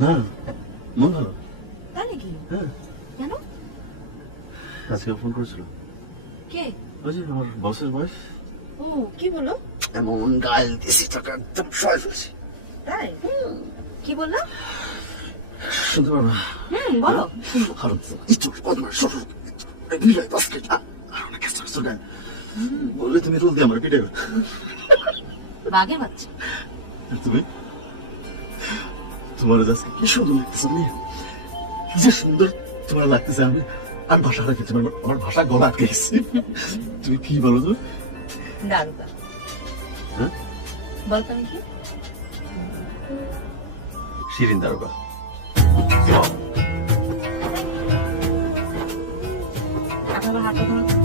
না, মন ভালো। তাই নাকি? হ্যাঁ, কেন? আজকে ফোন করেছিল। কে? ওই যে আমার বসের বয়স। ও কি বলো? এমন গাল দিয়েছি টাকা একদম সয় ফেলছি। তাই? কি বললা? শুনতে পারো না? বলো। হারাম ইচ্ছুক কদমার শ্বশুর বিলাই বাস্কেট আর অনেক কিছু দেন বললে তুমি রোল দিয়ে আমার পিঠে। বাঘের বাচ্চা। তুমি তোমার আজকে কি সুন্দর লাগতেছে, আমি কি যে সুন্দর তোমার লাগতেছে। আমি আমি ভাষা রাখেছি, আমার ভাষা গলা আটকে গেছি। তুমি কি বলো তো? দারুকা। হ্যাঁ, বলতো আমি কি? শিরিন দারোগা। আপনার হাতটা ধরো।